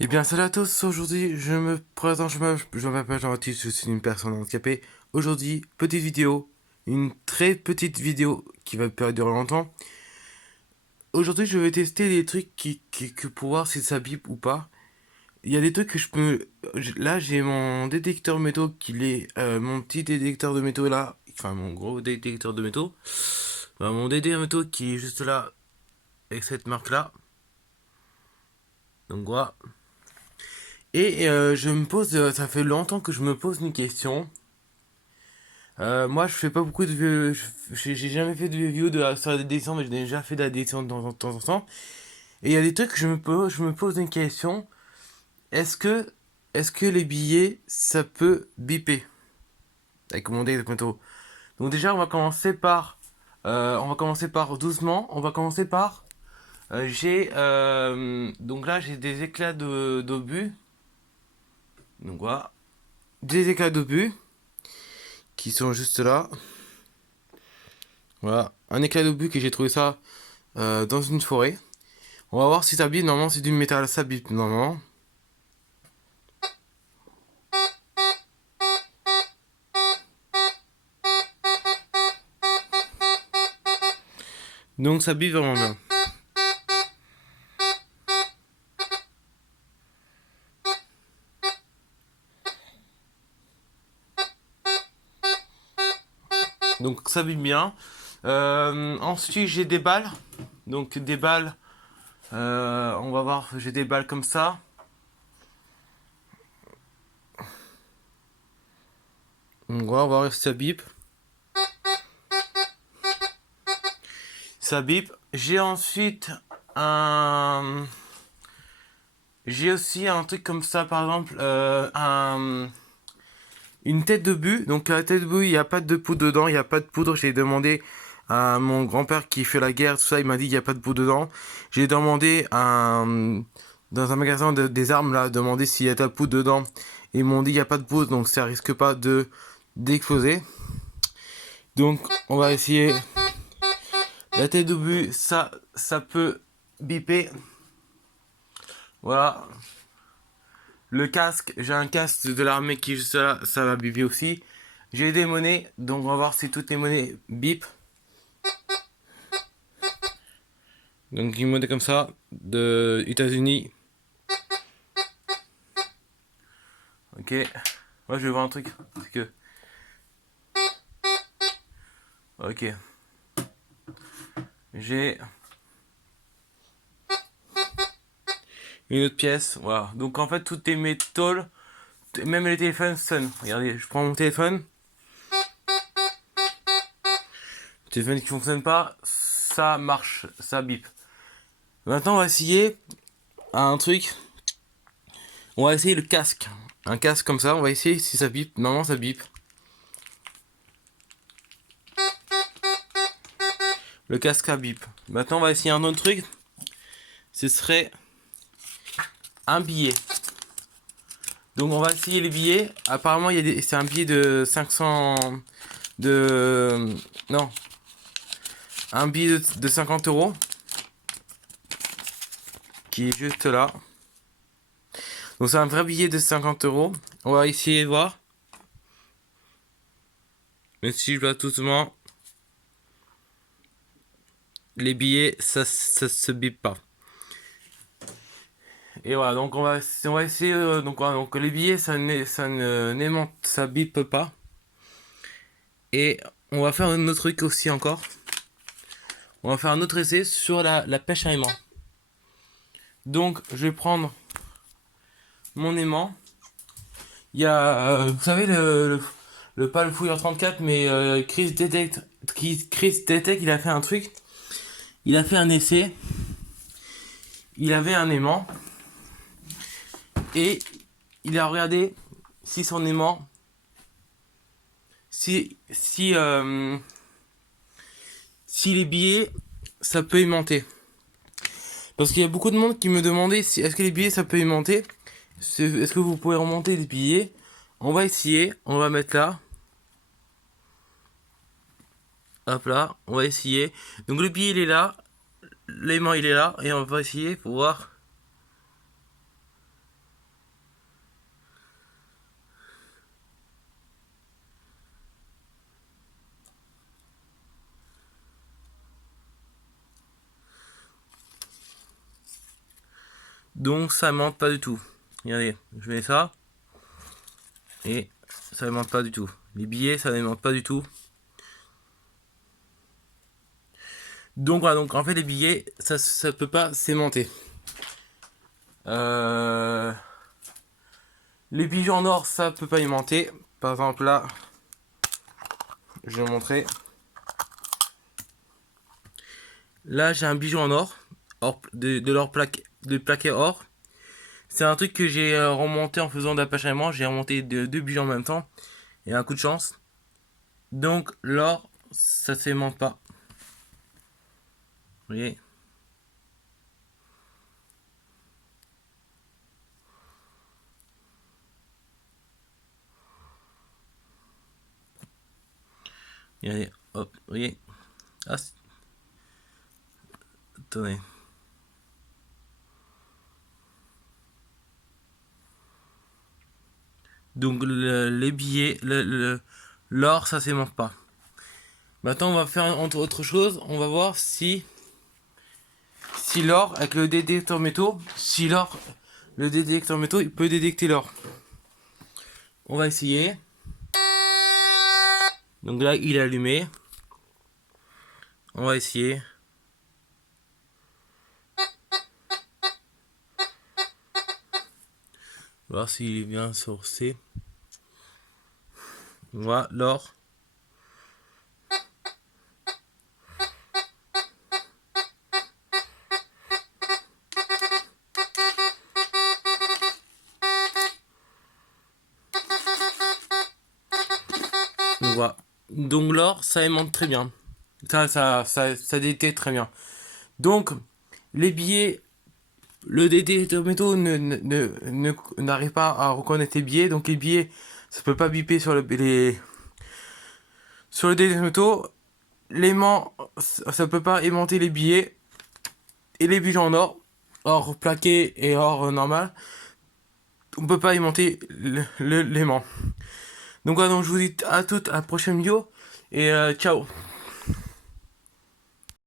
Eh bien, salut à tous. Aujourd'hui, je me présente, je m'appelle Jean-Baptiste, je suis une personne handicapée. Aujourd'hui, petite vidéo, une très petite vidéo qui va durer longtemps. Aujourd'hui, je vais tester des trucs que pour voir si ça bip ou pas. Il y a des trucs que je peux. Là, j'ai mon détecteur métaux mon petit détecteur de métaux là. Enfin, mon gros détecteur de métaux. Mon détecteur de métaux qui est juste là, avec cette marque là. Donc voilà. Et je me pose. Ça fait longtemps que je me pose une question. Moi, je fais pas beaucoup de j'ai jamais fait de vidéo sur la détection, mais j'ai déjà fait de la détection de temps en temps. Et il y a des trucs que je me pose une question. Est-ce que, est-ce que les billets, ça peut biper avec mon dé de pointeau. Donc déjà, on va commencer par doucement. On va commencer par, donc là, j'ai des éclats d'obus. Donc voilà, des éclats d'obus qui sont juste là. Voilà, un éclat d'obus que j'ai trouvé ça dans une forêt. On va voir si ça bip. Normalement, c'est du métal. Ça bip normalement. Donc ça bip vraiment bien. Donc ça bip bien. Ensuite, j'ai des balles. Donc des balles. On va voir. J'ai des balles comme ça. Donc voilà, on va voir si ça bip. Ça bip. Un. J'ai aussi un truc comme ça, par exemple, une tête de but. Donc la tête de but, il n'y a pas de poudre dedans, il n'y a pas de poudre. J'ai demandé à mon grand-père qui fait la guerre, tout ça, il m'a dit qu'il n'y a pas de poudre dedans. J'ai demandé dans un magasin des armes là, demandé s'il y a de la poudre dedans. Et ils m'ont dit qu'il n'y a pas de poudre, donc ça risque pas de d'exploser. Donc on va essayer. La tête de but, ça peut biper. Voilà. Le casque, j'ai un casque de l'armée qui est juste là, ça va biper aussi. J'ai des monnaies, donc on va voir si toutes les monnaies bip. Donc une monnaie comme ça, de États-Unis. Ok. Moi je vais voir un truc. C'est que. Ok. J'ai une autre pièce. Voilà. Donc en fait, tout est métal. Même les téléphones sonnent. Regardez, je prends mon téléphone. Le téléphone qui fonctionne pas, ça marche, ça bip. Maintenant, on va essayer un truc. On va essayer le casque. Un casque comme ça, on va essayer si ça bip. Normalement, ça bip. Le casque à bip. Maintenant, on va essayer un autre truc. Ce serait un billet. Donc, on va essayer les billets. Apparemment, c'est un billet de 500. De. Non. Un billet de 50 euros. Qui est juste là. Donc, c'est un vrai billet de 50 euros. On va essayer de voir. Mais si je vais tout doucement. Les billets, ça se bip pas. Et voilà, donc on va essayer. Donc, voilà, donc les billets, ça bip pas. Et on va faire un autre truc aussi encore. On va faire un autre essai sur la pêche à aimant. Donc, je vais prendre mon aimant. Il y a, vous savez, pas le fouilleur 34, mais Chris Detect, il a fait un truc. Il a fait un essai. Il avait un aimant. Et il a regardé si son aimant. Si les billets, ça peut aimanter. Parce qu'il y a beaucoup de monde qui me demandait si est-ce que les billets ça peut aimanter. Est-ce que vous pouvez remonter les billets? On va essayer, on va mettre là. Hop là, on va essayer. Donc le billet il est là, l'aimant il est là, et on va essayer pour voir. Donc ça monte pas du tout. Regardez, je mets ça. Et ça ne monte pas du tout. Les billets, ça ne monte pas du tout. Donc voilà, donc en fait les billets, ça peut pas s'aimanter. Les bijoux en or, ça peut pas aimanter. Par exemple là, je vais vous montrer. Là j'ai un bijou en or, de l'or plaqué or. C'est un truc que j'ai remonté en faisant d'accompagnement. J'ai remonté deux bijoux en même temps. Et un coup de chance. Donc l'or, ça s'aimante pas. Vous voyez? Regardez, hop, vous voyez? Ah, attendez. Donc les billets, l'or, ça s'aimante pas. Maintenant, on va faire autre chose. On va voir si l'or avec le détecteur métaux, le détecteur métaux, il peut détecter l'or. On va essayer. Donc là, il est allumé. On va essayer. Voir s'il est bien sourcé. Voilà l'or. Donc voilà. Donc l'or, ça aimante très bien. Ça détecte très bien. Donc, les billets, le détecteur métaux n'arrive pas à reconnaître les billets. Donc les billets, ça peut pas biper sur le détecteur métaux. L'aimant, ça peut pas aimanter les billets. Et les bijoux en or plaqué et or normal, on peut pas aimanter l'aimant. Donc voilà, donc je vous dis à toutes à la prochaine vidéo et ciao.